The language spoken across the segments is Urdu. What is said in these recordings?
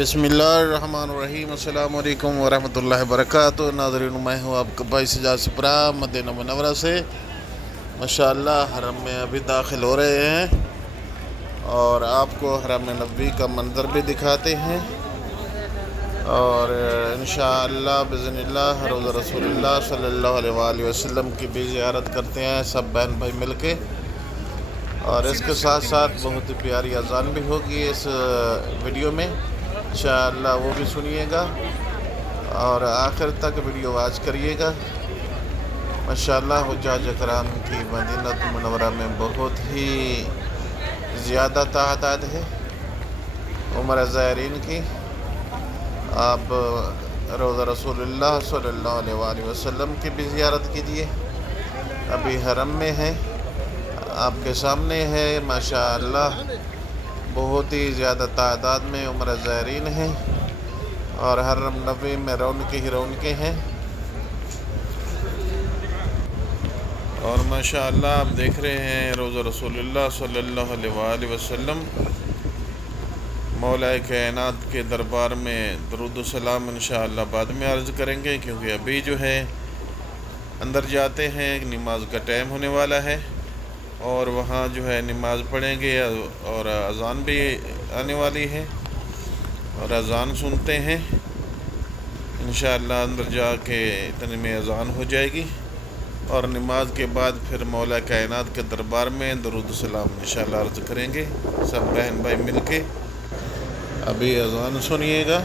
بسم اللہ الرحمن الرحیم۔ السلام علیکم ورحمۃ اللہ وبرکاتہ۔ ناظرین، میں ہوں آپ کا بھائی سجاد سپرا مدینہ منورہ سے۔ ماشاءاللہ حرم میں ابھی داخل ہو رہے ہیں اور آپ کو حرم نبوی کا منظر بھی دکھاتے ہیں، اور انشاءاللہ بإذن اللہ روضہ رسول اللہ صلی اللہ علیہ وآلہ وسلم کی بھی زیارت کرتے ہیں سب بہن بھائی مل کے، اور اس کے ساتھ ساتھ بہت ہی پیاری اذان بھی ہوگی اس ویڈیو میں انشاءاللہ، وہ بھی سنیے گا اور آخر تک ویڈیو واچ کریے گا۔ ماشاءاللہ حجاج کرام کی مدینہ منورہ میں بہت ہی زیادہ تعداد ہے عمرہ زائرین کی۔ آپ روضہ رسول اللہ صلی اللہ علیہ وآلہ وسلم کی بھی زیارت کیجیے۔ ابھی حرم میں ہے، آپ کے سامنے ہے، ماشاءاللہ بہت ہی زیادہ تعداد میں عمرہ زائرین ہیں اور حرم نبوی میں رونقیں ہی رونقیں ہیں۔ اور ماشاءاللہ آپ دیکھ رہے ہیں روضہ رسول اللہ صلی اللہ علیہ وآلہ وسلم، مولا کائنات کے دربار میں درود و سلام انشاءاللہ بعد میں عرض کریں گے، کیونکہ ابھی جو ہے اندر جاتے ہیں، نماز کا ٹائم ہونے والا ہے اور وہاں جو ہے نماز پڑھیں گے اور اذان بھی آنے والی ہے اور اذان سنتے ہیں انشاءاللہ۔ اندر جا کے اتنے میں اذان ہو جائے گی اور نماز کے بعد پھر مولا کائنات کے دربار میں درود و سلام انشاءاللہ عرض کریں گے سب بہن بھائی مل کے۔ ابھی اذان سنیے گا۔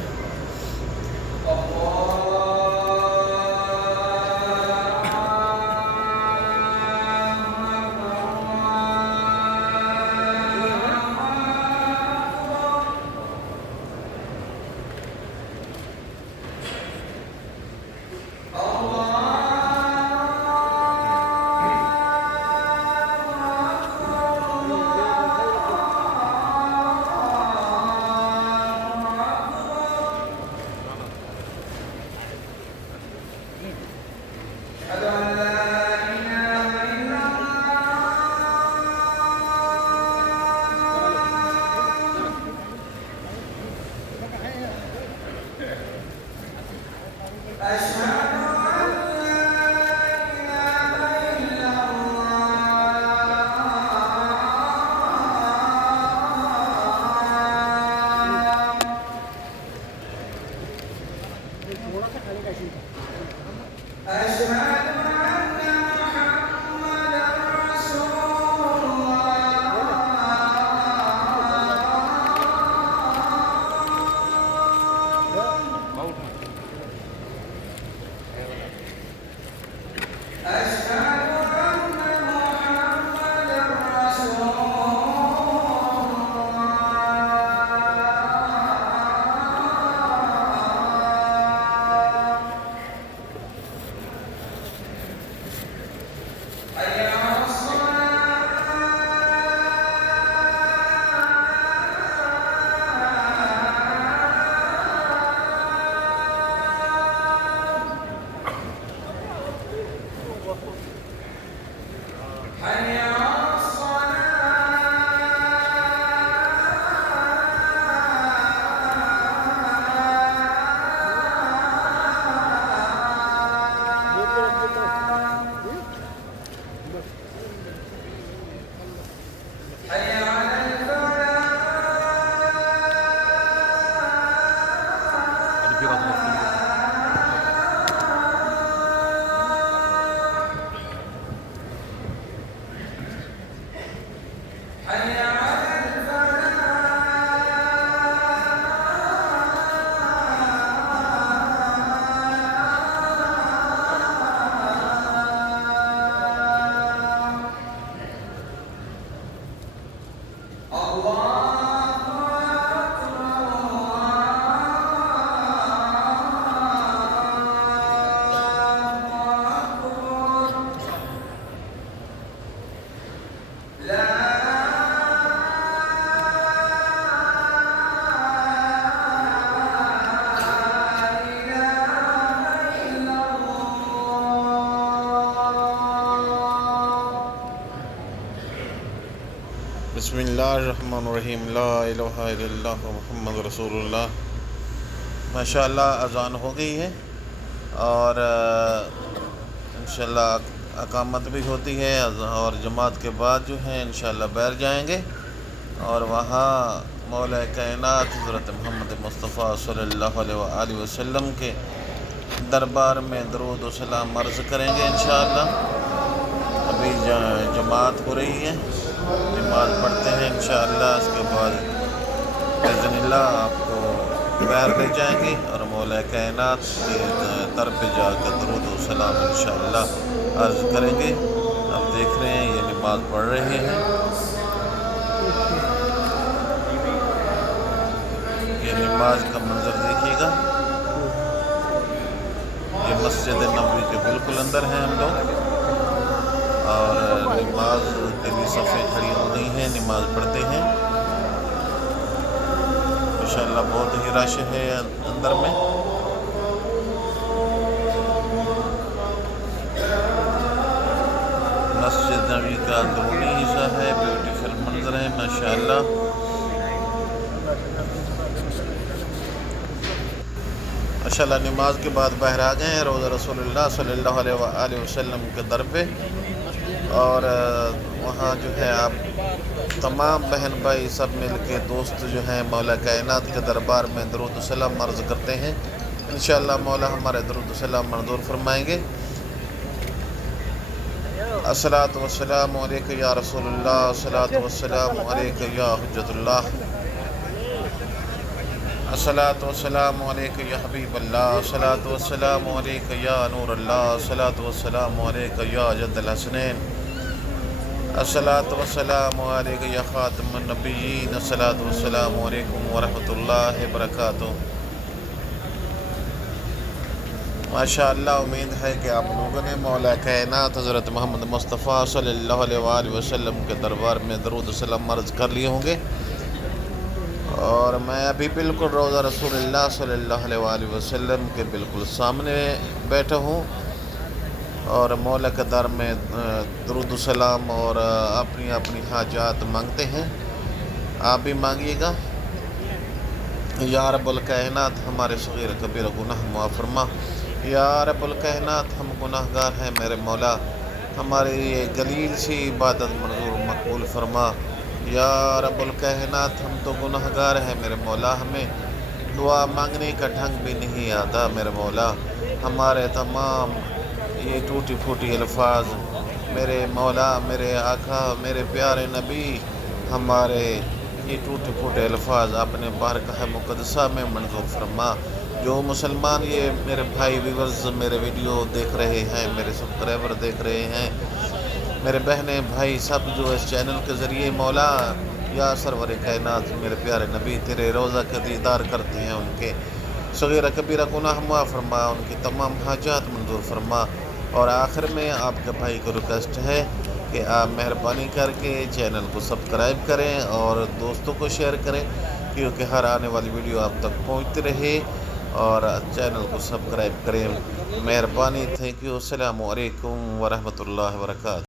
بسم اللہ الرحمن الرحیم۔ لا الہ الا اللہ محمد رسول اللہ۔ ماشاءاللہ اذان ہو گئی ہے اور انشاءاللہ اقامت بھی ہوتی ہے، اور جماعت کے بعد جو ہے انشاءاللہ بیٹھ جائیں گے اور وہاں مولا کائنات حضرت محمد مصطفیٰ صلی اللہ علیہ وآلہ وسلم کے دربار میں درود و سلام عرض کریں گے انشاءاللہ۔ ابھی جماعت ہو رہی ہے، نماز پڑھتے ہیں انشاءاللہ، اس کے بعد بإذن اللہ آپ کو باہر لے جائیں گے اور مولا کائنات کے در پہ جا کر درود و سلام انشاءاللہ عرض کریں گے۔ آپ دیکھ رہے ہیں یہ نماز پڑھ رہے ہیں، یہ نماز کا منظر دیکھیے گا۔ یہ مسجد نبوی کے بالکل اندر ہیں ہم لوگ، اور نماز کے لیے صفیں کھڑی ہو گئی ہیں، نماز پڑھتے ہیں انشاءاللہ۔ بہت ہی رش ہے اندر میں۔ مسجد نبوی کا اندرونی حصہ ہے، بیوٹیفل منظر ہے ماشاءاللہ۔ ماشاءاللہ نماز کے بعد باہر آ گئے ہیں روضہ رسول اللہ صلی اللہ علیہ وآلہ وسلم کے در پہ، اور وہاں جو ہے آپ تمام بہن بھائی سب مل کے دوست جو ہیں مولا کائنات کے دربار میں درود و سلام عرض کرتے ہیں انشاءاللہ۔ مولا ہمارے درود و سلام منظور فرمائیں گے۔ الصلاۃ والسلام علیک یا رسول اللہ، الصلاۃ والسلام علیک یا حجت اللہ، الصلاۃ والسلام علیک یا حبیب اللہ، الصلاۃ والسلام علیک یا نور اللہ، الصلاۃ والسلام علیک یا جد الحسنین، الصلاۃ والسلام علیک یا خاتم النبیین، الصلاۃ والسلام علیکم ورحمۃ اللہ وبرکاتہ۔ ماشاءاللہ امید ہے کہ آپ لوگوں نے مولا کائنات حضرت محمد مصطفیٰ صلی اللہ علیہ وآلہ وسلم کے دربار میں درود و سلام عرض کر لیے ہوں گے، اور میں ابھی بالکل روضہ رسول اللہ صلی اللہ علیہ وآلہ وسلم کے بالکل سامنے بیٹھا ہوں، اور مولا کے در میں درود و سلام اور اپنی اپنی حاجات مانگتے ہیں۔ آپ بھی مانگیے گا۔ یا رب الکائنات ہمارے صغیر کبیر گناہ معاف فرما، یا رب الکائنات ہم گناہ گار ہیں میرے مولا، ہماری یہ گلیل سی عبادت منظور مقبول فرما۔ یا رب الکائنات ہم تو گناہ گار ہیں میرے مولا، ہمیں دعا مانگنے کا ڈھنگ بھی نہیں آتا میرے مولا، ہمارے تمام یہ ٹوٹی پھوٹی الفاظ میرے مولا، میرے آقا، میرے پیارے نبی، ہمارے یہ ٹوٹے پھوٹے الفاظ اپنے بارگاہ مقدسہ میں منظور فرما۔ جو مسلمان یہ میرے بھائی ویورز میرے ویڈیو دیکھ رہے ہیں، میرے سبسکرائبر دیکھ رہے ہیں، میرے بہنیں بھائی سب جو اس چینل کے ذریعے مولا یا سرور کائنات میرے پیارے نبی تیرے روضہ کا دیدار کرتے ہیں، ان کے صغیرہ کبیرہ گناہ معاف فرما، ان کی تمام حاجات منظور فرما۔ اور آخر میں آپ کے بھائی کو ریکویسٹ ہے کہ آپ مہربانی کر کے چینل کو سبسکرائب کریں اور دوستوں کو شیئر کریں، کیونکہ ہر آنے والی ویڈیو آپ تک پہنچتی رہے، اور چینل کو سبسکرائب کریں۔ مہربانی، تھینک یو، السلام علیکم ورحمۃ اللہ وبرکاتہ۔